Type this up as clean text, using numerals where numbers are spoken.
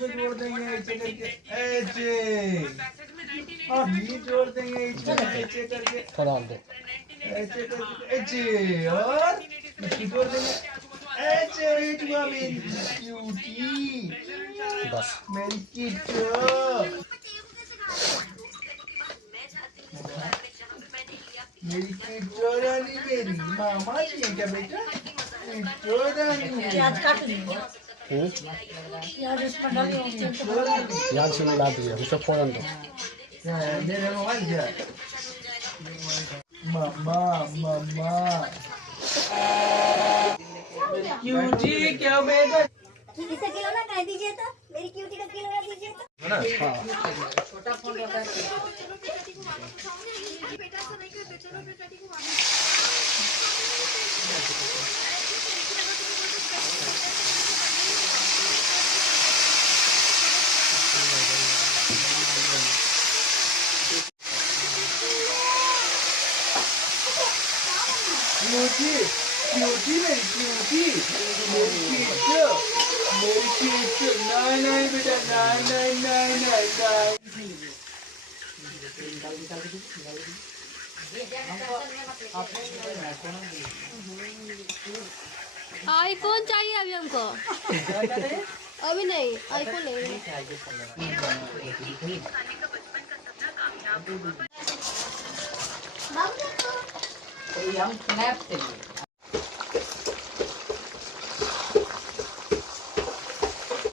जोड़ देंगे ऐसे करके, ऐसे जोड़ देंगे ऐसे करके, ऐसे करके, ऐसे और जोड़ देंगे ऐसे। मेरी क्यूटी, बस मेरी किट्टू, मेरी किट्टू रानी, मेरी मामा जी है क्या बेटा? किट्टू रानी प्याज काट लीजिए। प्याज इसमें डालिए। याद से मिला दिया उसको फौरन दो। मेरे मोबाइल क्या? मामा मामा क्यूटी क्या बेटा? इसे किलो ना कह दीजिए तो, मेरी क्यूटी का किलो ना दीजिए तो। है ना? छोटा फोन होता है। क्यूटी क्यूटी मेरी क्यूटी, मेरी किट्टू, मेरी किट्टू। नहीं नहीं बेटा, नहीं नहीं नहीं नहीं नहीं। आईफोन चाहिए अभी हमको। अभी नहीं, आईफोन नहीं। हम स्नैप चाहिए।